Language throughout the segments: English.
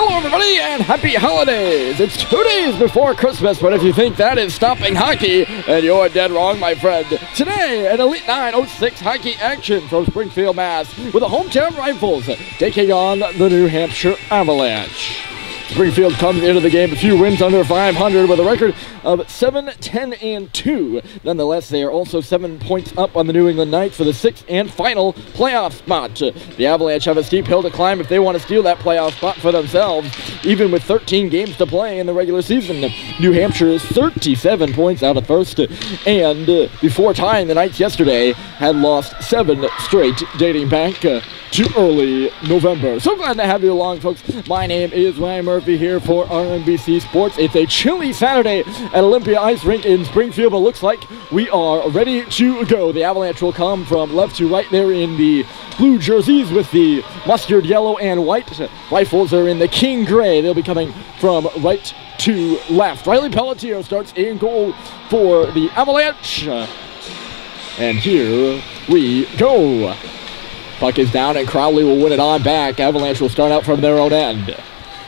Hello everybody and happy holidays! It's 2 days before Christmas, but if you think that is stopping hockey, then you're dead wrong, my friend. Today, an Elite 906 hockey action from Springfield, Mass. with the hometown Rifles taking on the New Hampshire Avalanche. Springfield comes into the game a few wins under 500 with a record of 7-10-2. Nonetheless, they are also 7 points up on the New England Knights for the sixth and final playoff spot. The Avalanche have a steep hill to climb if they want to steal that playoff spot for themselves, even with 13 games to play in the regular season. New Hampshire is 37 points out of first, and before tying the Knights yesterday, had lost 7 straight dating back to early November. So glad to have you along, folks. My name is Ryan Murphy here for RMBC Sports. It's a chilly Saturday at Olympia Ice Rink in Springfield, but looks like we are ready to go. The Avalanche will come from left to right there in the blue jerseys with the mustard yellow and white. Rifles are in the king gray. They'll be coming from right to left. Riley Pelletier starts in goal for the Avalanche. And here we go. Puck is down and Crowley will win it on back. Avalanche will start out from their own end.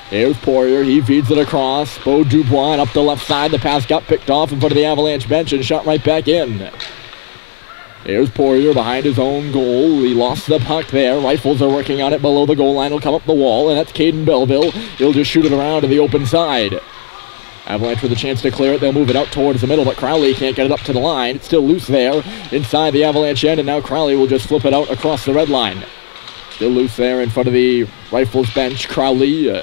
Here's Poirier, he feeds it across. Beau Dubois up the left side. The pass got picked off in front of the Avalanche bench and shot right back in. Here's Poirier behind his own goal. He lost the puck there. Rifles are working on it below the goal line. He'll come up the wall, and that's Caden Belleville. He'll just shoot it around to the open side. Avalanche with a chance to clear it. They'll move it out towards the middle, but Crowley can't get it up to the line. It's still loose there inside the Avalanche end, and now Crowley will just flip it out across the red line. Still loose there in front of the Rifles bench. Crowley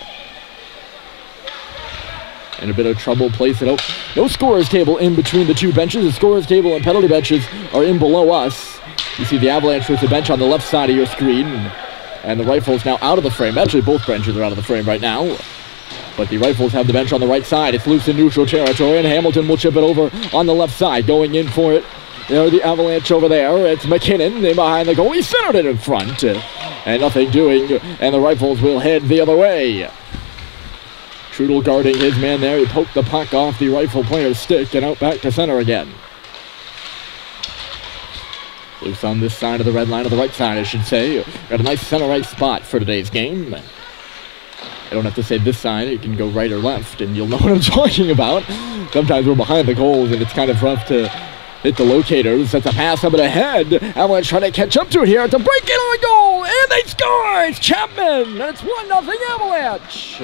in a bit of trouble, place it out. No scorer's table in between the two benches. The scorer's table and penalty benches are in below us. You see the Avalanche with the bench on the left side of your screen, and the Rifles now out of the frame. Actually, both benches are out of the frame right now. But the Rifles have the bench on the right side. It's loose in neutral territory, and Hamilton will chip it over on the left side. Going in for it, there the Avalanche over there. It's McKinnon in behind the goal. He centered it in front, and nothing doing, and the Rifles will head the other way. Trudel guarding his man there. He poked the puck off the Rifle player's stick and out back to center again. Loose on this side of the red line, of the right side, I should say. Got a nice center right spot for today's game. I don't have to say this side, it can go right or left, and you'll know what I'm talking about. Sometimes we're behind the goals, and it's kind of rough to hit the locators. That's a pass up and ahead. Avalanche trying to catch up to it here. It's a break in on the goal, and they score! It's Chapman, and it's 1-0 Avalanche.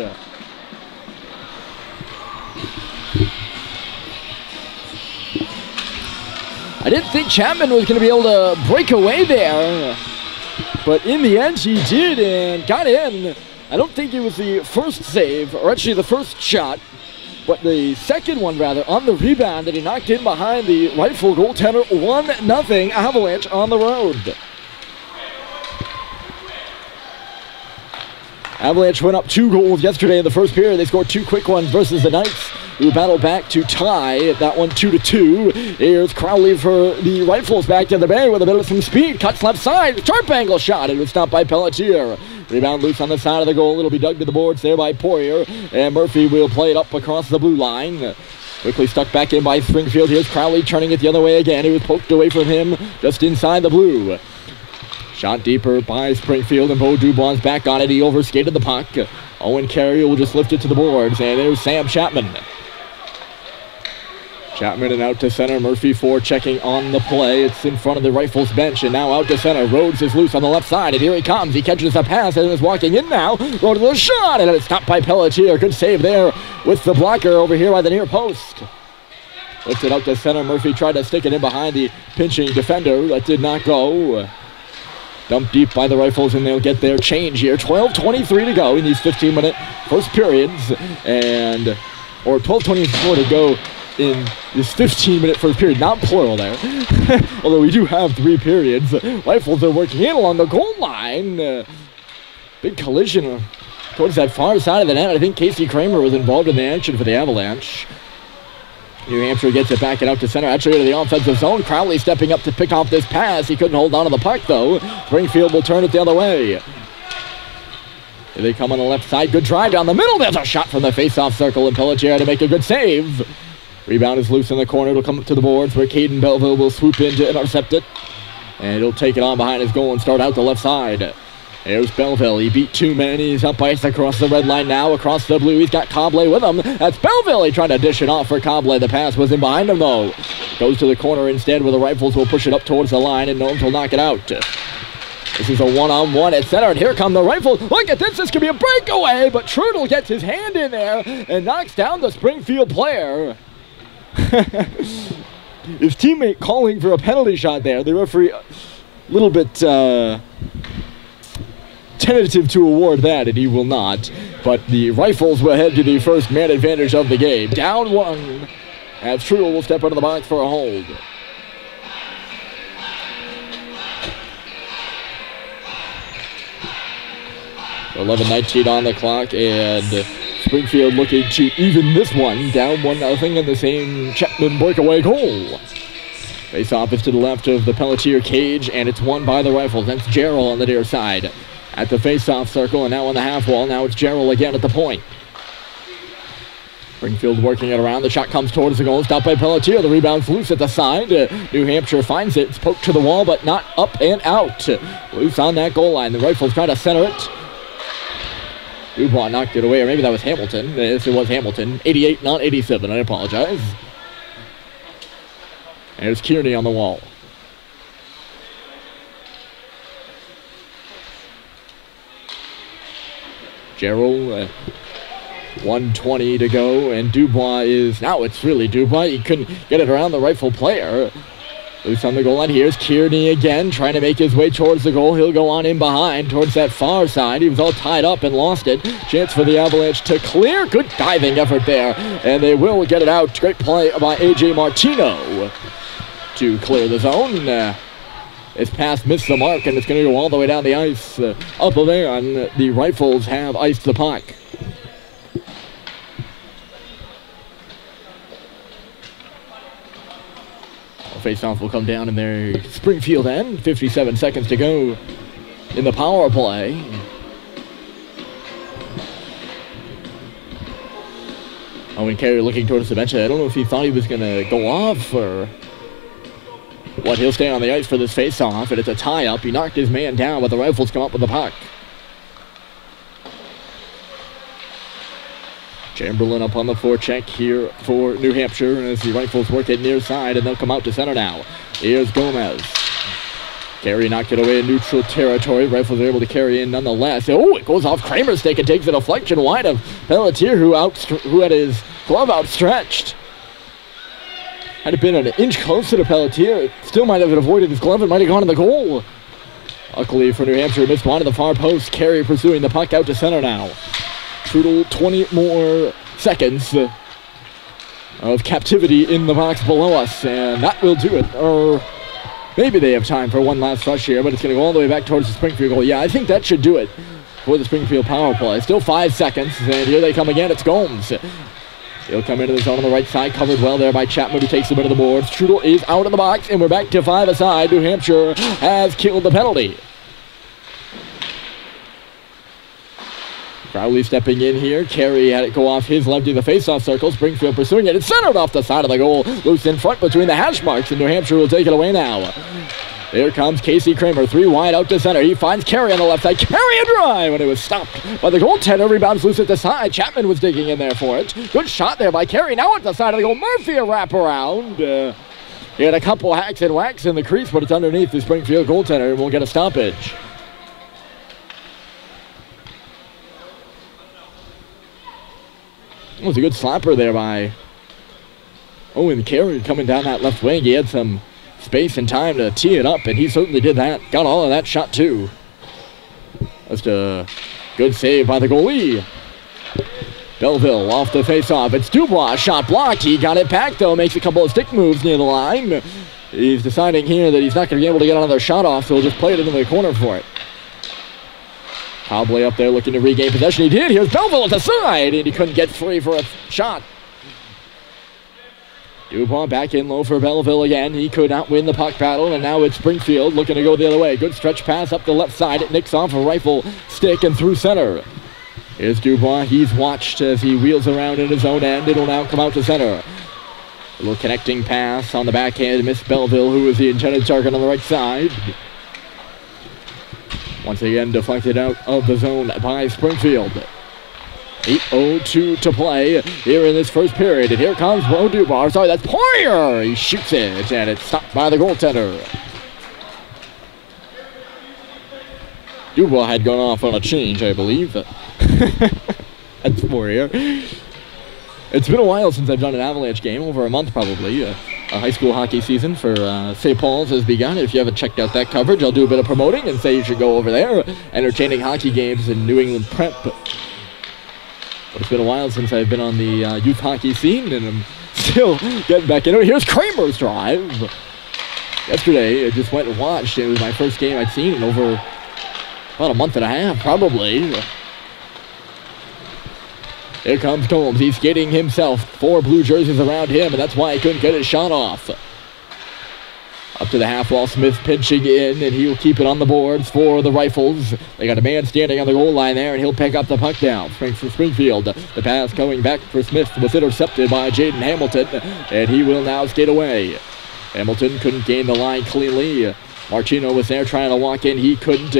I didn't think Chapman was going to be able to break away there, but in the end he did and got in. I don't think it was the first save, or actually the first shot, but the second one rather, on the rebound that he knocked in behind the Rifle goaltender. 1-0 Avalanche on the road. Avalanche went up 2 goals yesterday in the first period. They scored 2 quick ones versus the Knights, who battled back to tie that one 2-2. Here's Crowley for the Rifles back to the bay with a bit of some speed. Cuts left side, sharp angle shot. It was stopped by Pelletier. Rebound loose on the side of the goal. It'll be dug to the boards there by Poirier, and Murphy will play it up across the blue line. Quickly stuck back in by Springfield. Here's Crowley turning it the other way again. He was poked away from him just inside the blue. Shot deeper by Springfield, and Beau Dubois back on it. He overskated the puck. Owen Carrier will just lift it to the boards, and there's Sam Chapman. Chapman and out to center. Murphy checking on the play. It's in front of the Rifles bench, and now out to center. Rhodes is loose on the left side, and here he comes. He catches the pass and is walking in now. Rhodes with a shot, and it's stopped by Pelletier. Good save there with the blocker over here by the near post. Lifted out to center. Murphy tried to stick it in behind the pinching defender. That did not go. Dumped deep by the Rifles, and they'll get their change here. 12:23 to go in these 15-minute first periods, or 12:24 to go in this 15-minute first period, not plural there. Although we do have 3 periods. Rifles are working in along the goal line. Big collision towards that far side of the net. I think Casey Kramer was involved in the action for the Avalanche. New Hampshire gets it back and out to center, actually to the offensive zone. Crowley stepping up to pick off this pass. He couldn't hold on to the puck, though. Springfield will turn it the other way. Here they come on the left side. Good drive down the middle. There's a shot from the face-off circle, and Pelletier to make a good save. Rebound is loose in the corner. It'll come up to the boards where Caden Belleville will swoop in to intercept it. And he'll take it on behind his goal and start out the left side. Here's Belleville. He beat two men. He's up ice across the red line now. Across the blue, he's got Cobley with him. That's Belleville. He tried to dish it off for Cobley. The pass was in behind him, though. Goes to the corner instead, where the Rifles will push it up towards the line, and Gnomes will knock it out. This is a one-on-one at center, and here come the Rifles. Look at this. This could be a breakaway, but Trudel gets his hand in there and knocks down the Springfield player. His teammate calling for a penalty shot there. The referee a little bit tentative to award that, and he will not. But the Rifles will head to the first man advantage of the game. Down one, as Trudel will step into the box for a hold. .11:19 on the clock, and Springfield looking to even this one. Down 1-0 in the same Chapman breakaway goal. Face-off is to the left of the Pelletier cage, and it's won by the Rifles. That's Jarrell on the near side at the face-off circle, and now on the half wall. Now it's Jarrell again at the point. Springfield working it around. The shot comes towards the goal. Stopped by Pelletier. The rebound's loose at the side. New Hampshire finds it. It's poked to the wall, but not up and out. Loose on that goal line. The Rifles try to center it. Dubois knocked it away, or maybe that was Hamilton. Yes, it was Hamilton. 88, not 87. I apologize. And there's Kearney on the wall. Gerald, 1:20 to go, and Dubois is, now it's really Dubois. He couldn't get it around the Rifle player. Loose on the goal line. Here's Kearney again, trying to make his way towards the goal. He'll go on in behind towards that far side. He was all tied up and lost it. Chance for the Avalanche to clear. Good diving effort there, and they will get it out. Great play by A.J. Martino to clear the zone. His pass missed the mark, and it's going to go all the way down the ice. Up there, and the Rifles have iced the puck. Face-off will come down in their Springfield end. 57 seconds to go in the power play. Owen Carey looking towards the bench. I don't know if he thought he was going to go off or what. He'll stay on the ice for this face-off, and it's a tie-up. He knocked his man down, but the Rifles come up with the puck. Chamberlain up on the forecheck here for New Hampshire as the Rifles work it near side, and they'll come out to center now. Here's Gomez. Carey knocked it away in neutral territory. Rifles are able to carry in nonetheless. Oh, it goes off Kramer's stick and takes a deflection wide of Pelletier, who had his glove outstretched. Had it been an inch closer to Pelletier, it still might have avoided his glove and might have gone to the goal. Luckily for New Hampshire, missed one to the far post. Carey pursuing the puck out to center now. Trudel, 20 more seconds of captivity in the box below us, and that will do it. Or maybe they have time for one last rush here, but it's going to go all the way back towards the Springfield goal. Yeah, I think that should do it for the Springfield power play. Still 5 seconds, and here they come again. It's Gomes. He'll come into the zone on the right side, covered well there by Chapman, who takes him into the boards. Trudel is out of the box, and we're back to 5 aside. New Hampshire has killed the penalty. Crowley stepping in here. Carey had it go off his left to the face-off circle. Springfield pursuing it. It's centered off the side of the goal. Loose in front between the hash marks, and New Hampshire will take it away now. Here comes Casey Kramer. 3 wide out to center. He finds Carey on the left side. Carey a drive when it was stopped by the goaltender. Rebounds loose at the side. Chapman was digging in there for it. Good shot there by Carey. Now at the side of the goal. Murphy a wraparound. He had a couple hacks and whacks in the crease, but it's underneath the Springfield goaltender, and we'll get a stoppage. It was a good slapper there by Owen Carey coming down that left wing. He had some space and time to tee it up, and he certainly did that. Got all of that shot, too. Just a good save by the goalie. Belleville off the face-off. It's Dubois. Shot blocked. He got it back, though. Makes a couple of stick moves near the line. He's deciding here that he's not going to be able to get another shot off, so he'll just play it into the corner for it. Cobley up there looking to regain possession. He did. Here's Belleville at the side, and he couldn't get free for a shot. Dubois back in low for Belleville again. He could not win the puck battle, and now it's Springfield looking to go the other way. Good stretch pass up the left side. It nicks off a Rifle stick and through center. Here's Dubois. He's watched as he wheels around in his own end. It'll now come out to center. A little connecting pass on the backhand to Miss Belleville, who was the intended target on the right side. Once again, deflected out of the zone by Springfield. 8:02 to play here in this first period. And here comes Bo Dubois. Sorry, that's Poirier. He shoots it, and it's stopped by the goaltender. Dubois had gone off on a change, I believe. That's Poirier. It's been a while since I've done an Avalanche game, over a month probably. A high school hockey season for St. Paul's has begun. If you haven't checked out that coverage, I'll do a bit of promoting and say you should go over there. Entertaining hockey games in New England Prep. But it's been a while since I've been on the youth hockey scene, and I'm still getting back into it. Here's Kramer's drive. Yesterday, I just went and watched. It was my first game I'd seen in over about a month and a half, probably. Here comes Combs. He's skating himself. 4 blue jerseys around him, and that's why he couldn't get his shot off. Up to the half wall, Smith pinching in, and he'll keep it on the boards for the Rifles. They got a man standing on the goal line there, and he'll pick up the puck down. For Springfield. The pass going back for Smith was intercepted by Jaden Hamilton, and he will now skate away. Hamilton couldn't gain the line cleanly. Marchino was there trying to walk in. He couldn't.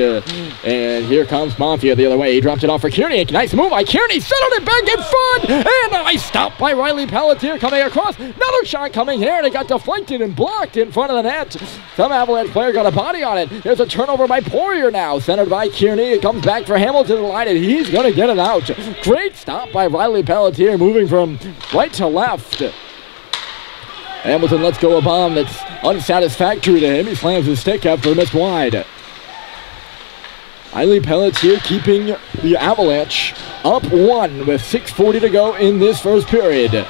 And here comes Mafia the other way. He dropped it off for Kearney. Nice move by Kearney. Settled it back in front. And a nice stop by Riley Pelletier coming across. Another shot coming here. And it got deflected and blocked in front of the net. Some Avalanche player got a body on it. There's a turnover by Poirier now. Centered by Kearney. It comes back for Hamilton to the line. And he's going to get it out. Great stop by Riley Pelletier, moving from right to left. Hamilton lets go a bomb that's unsatisfactory to him. He slams his stick after a missed wide. Riley Pelletier keeping the Avalanche up 1 with 6:40 to go in this first period.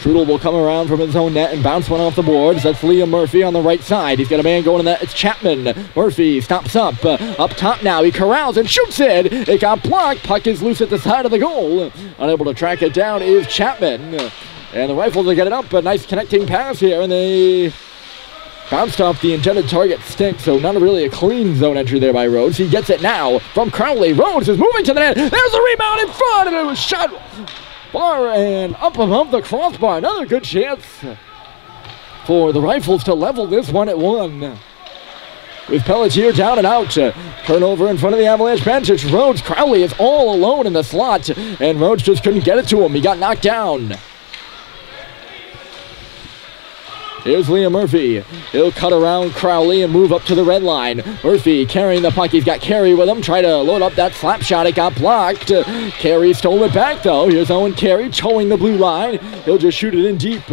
Trudel will come around from his own net and bounce one off the boards. That's Liam Murphy on the right side. He's got a man going in that. It's Chapman. Murphy stops up top now. He corrals and shoots it. It got blocked. Puck is loose at the side of the goal. Unable to track it down is Chapman. And the Rifles will get it up. A nice connecting pass here, and they bounced off the intended target stick, so not really a clean zone entry there by Rhodes. He gets it now from Crowley. Rhodes is moving to the net. There's a rebound in front, and it was shot far and up above the crossbar. Another good chance for the Rifles to level this one at 1. With Pelletier down and out. Turnover in front of the Avalanche bench. It's Rhodes. Crowley is all alone in the slot, and Rhodes just couldn't get it to him. He got knocked down. Here's Liam Murphy. He'll cut around Crowley and move up to the red line. Murphy carrying the puck. He's got Carey with him. Try to load up that slap shot. It got blocked. Carey stole it back, though. Here's Owen Carey towing the blue line. He'll just shoot it in deep.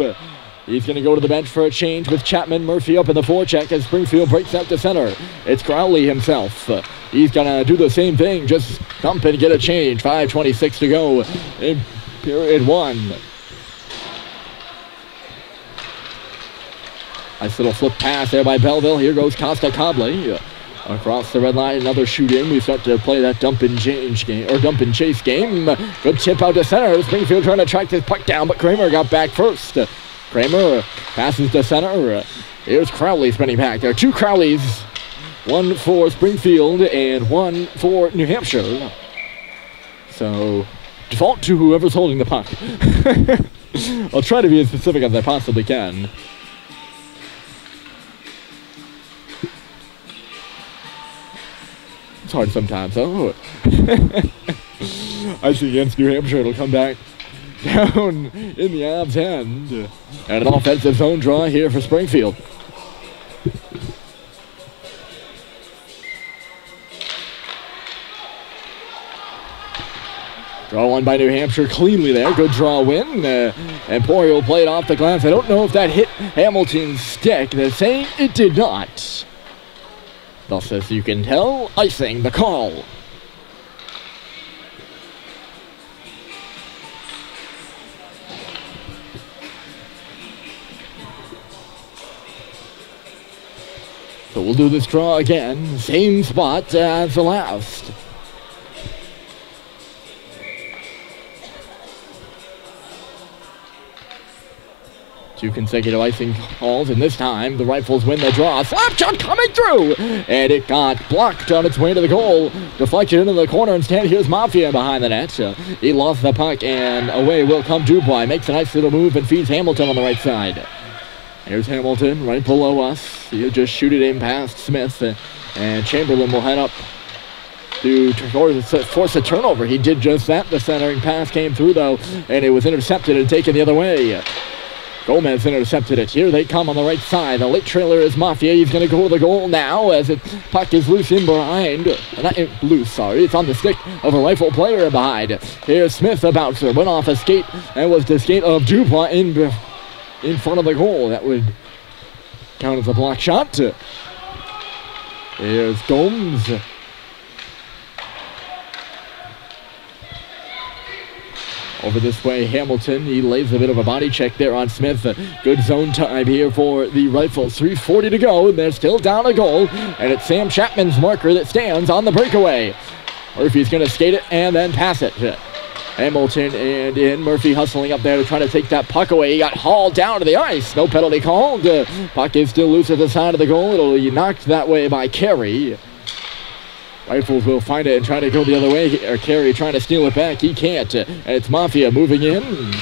He's going to go to the bench for a change with Chapman. Murphy up in the forecheck as Springfield breaks out to center. It's Crowley himself. He's going to do the same thing. Just dump and get a change. 5:26 to go in period 1. Nice little flip pass there by Belleville. Here goes Costa Cobley. Across the red line, another shoot-in. We start to play that dump and change game, or dump and chase game. Good tip out to center. Springfield trying to track this puck down, but Kramer got back first. Kramer passes to center. Here's Crowley spinning back. There are 2 Crowleys. 1 for Springfield and 1 for New Hampshire. So, default to whoever's holding the puck. I'll try to be as specific as I possibly can. It's hard sometimes, though. I see against New Hampshire, it'll come back down in the Avs' end. And an offensive zone draw here for Springfield. Draw one by New Hampshire cleanly there. Good draw win. And Poirier will play it off the glass. I don't know if that hit Hamilton's stick. They're saying it did not. Thus, as you can tell, icing the call. So we'll do this draw again. Same spot as the last. 2 consecutive icing calls, and this time the Rifles win the draw. Slap shot coming through, and it got blocked on its way to the goal. Deflected into the corner instead. Here's Mafia behind the net. He lost the puck, and away will come Dubois. Makes a nice little move and feeds Hamilton on the right side. Here's Hamilton right below us. He'll just shoot it in past Smith. And Chamberlain will head up to force a turnover. He did just that. The centering pass came through, though, and it was intercepted and taken the other way. Gomez intercepted it. Here they come on the right side. The late trailer is Mafia. He's going to go to the goal now as the puck is loose in behind. Not loose, sorry. It's on the stick of a Rifle player behind. Here's Smith, a bouncer. Went off a skate and was the skate of Dubois in front of the goal. That would count as a block shot. Here's Gomes. Over this way, Hamilton, he lays a bit of a body check there on Smith. Good zone time here for the Rifles. 3:40 to go, and they're still down a goal. And it's Sam Chapman's marker that stands on the breakaway. Murphy's going to skate it and then pass it. Hamilton and in. Murphy hustling up there to try to take that puck away. He got hauled down to the ice. No penalty called. Puck is still loose at the side of the goal. It'll be knocked that way by Carey. Rifles will find it and try to go the other way. Or Carey trying to steal it back. He can't. And it's Mafia moving in.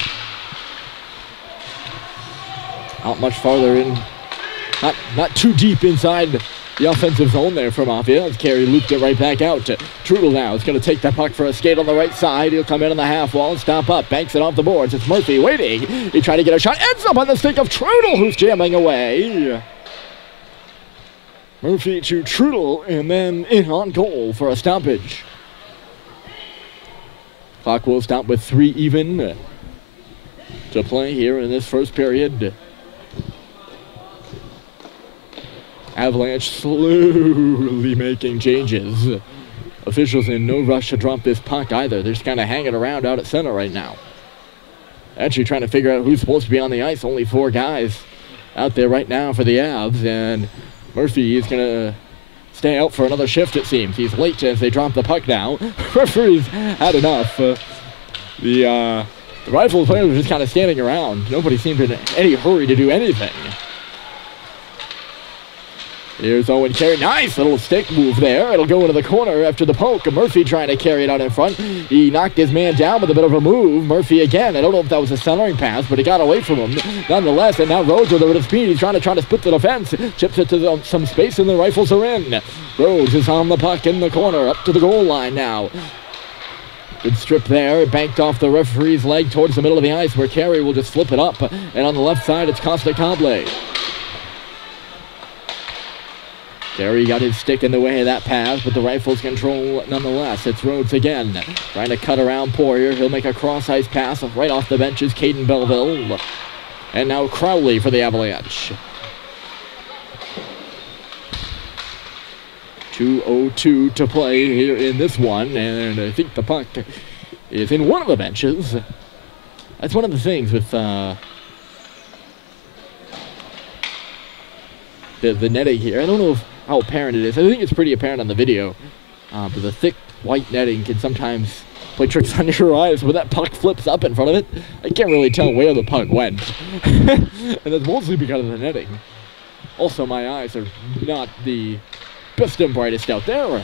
Not much farther in. Not too deep inside the offensive zone there for Mafia. As Carey looped it right back out. Trudel now is going to take that puck for a skate on the right side. He'll come in on the half wall and stop up. Banks it off the boards. It's Murphy waiting. He tried to get a shot. Ends up on the stick of Trudel, who's jamming away. Murphy to Trudel, and then in on goal for a stoppage. Clock will stop with 3 even to play here in this first period. Avalanche slowly making changes. Officials in no rush to drop this puck either. They're just kind of hanging around out at center right now. Actually trying to figure out who's supposed to be on the ice. Only 4 guys out there right now for the Avs, and Murphy is going to stay out for another shift, it seems. He's late as they drop the puck now. Referee's had enough. The Rifle players were just kind of standing around. Nobody seemed in any hurry to do anything. Here's Owen Carey. Nice little stick move there. It'll go into the corner after the poke. Murphy trying to carry it out in front. He knocked his man down with a bit of a move. Murphy again. I don't know if that was a centering pass, but it got away from him nonetheless. And now Rhodes with a bit of speed. He's trying to split the defense. Chips it to some space, and the Rifles are in. Rhodes is on the puck in the corner. Up to the goal line now. Good strip there. It banked off the referee's leg towards the middle of the ice, where Carey will just flip it up. And on the left side, it's Costa Cable. Carey got his stick in the way of that pass, but the Rifles control nonetheless. It's Rhodes again, trying to cut around Poirier. He'll make a cross-ice pass right off the benches. Caden Belleville. And now Crowley for the Avalanche. 2:02 to play here in this one, and I think the puck is in one of the benches. That's one of the things with the netting here. I don't know how apparent it is. I think it's pretty apparent on the video. But the thick white netting can sometimes play tricks on your eyes. When that puck flips up in front of it, I can't really tell where the puck went. And that's mostly because of the netting. Also, my eyes are not the best and brightest out there.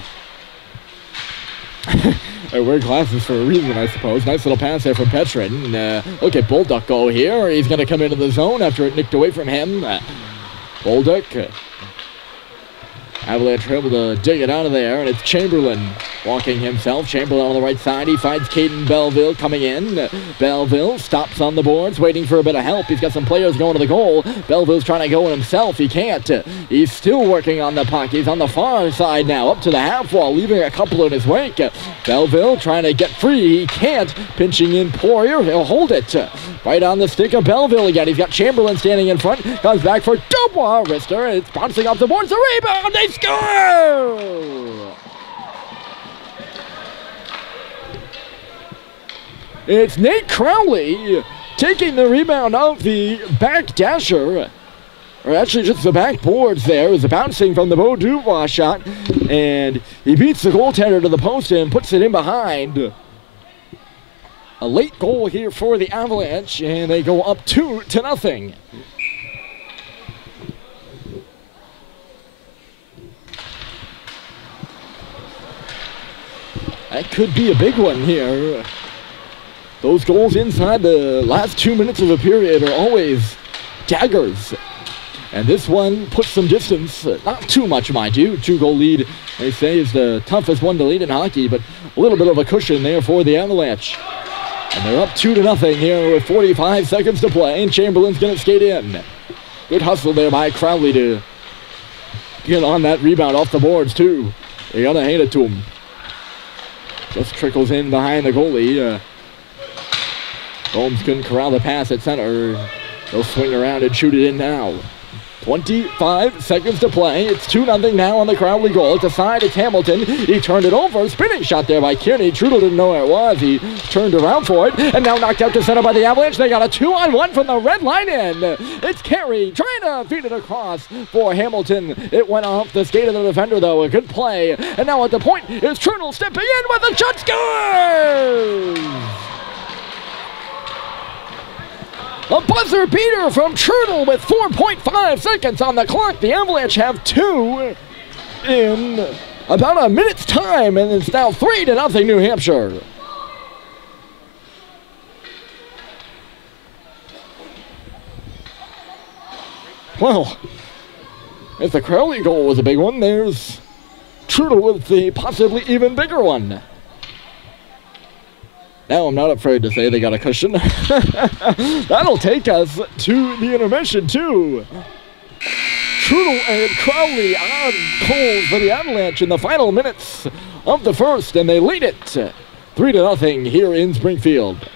I wear glasses for a reason, I suppose. Nice little pass there from Petrin. Look at Bolduc go here. He's going to come into the zone after it nicked away from him. Bolduc. Avalanche able to dig it out of there, and it's Chamberlain walking himself. Chamberlain on the right side. He finds Caden Belleville coming in. Belleville stops on the boards, waiting for a bit of help. He's got some players going to the goal. Belleville's trying to go himself. He can't. He's still working on the puck. He's on the far side now, up to the half wall, leaving a couple in his wake. Belleville trying to get free. He can't. Pinching in Poirier. He'll hold it. Right on the stick of Belleville again. He's got Chamberlain standing in front. Comes back for Dubois. Wrister. It's bouncing off the boards. The rebound. They score! It's Nate Crowley taking the rebound off the back dasher. Or actually just the backboards there. It was bouncing from the Beau Dubois shot. And he beats the goaltender to the post and puts it in behind. A late goal here for the Avalanche, and they go up 2-0. That could be a big one here. Those goals inside the last 2 minutes of a period are always daggers. And this one puts some distance, not too much, mind you. 2-goal lead, they say, is the toughest one to lead in hockey, but a little bit of a cushion there for the Avalanche. And they're up 2-0 here with 45 seconds to play, and Chamberlain's going to skate in. Good hustle there by Crowley to get on that rebound off the boards, too. You got to hand it to him. Just trickles in behind the goalie. Holmes couldn't corral the pass at center. They'll swing around and shoot it in now. 25 seconds to play. It's 2-0 now on the Crowley goal. It's aside, it's Hamilton. He turned it over. Spinning shot there by Kearney. Trudel didn't know where it was. He turned around for it. And now knocked out to center by the Avalanche. They got a 2-on-1 from the red line in. It's Carey trying to feed it across for Hamilton. It went off the skate of the defender, though. A good play. And now at the point is Trudel stepping in with a shot. Scores! A buzzer beater from Trudel with 4.5 seconds on the clock. The Avalanche have 2 in about a minute's time, and it's now 3-0 New Hampshire. Well, if the Crowley goal was a big one, there's Trudel with the possibly even bigger one. Now I'm not afraid to say they got a cushion. That'll take us to the intermission, too. Trudel and Crowley on goals for the Avalanche in the final minutes of the first, and they lead it 3-0 here in Springfield.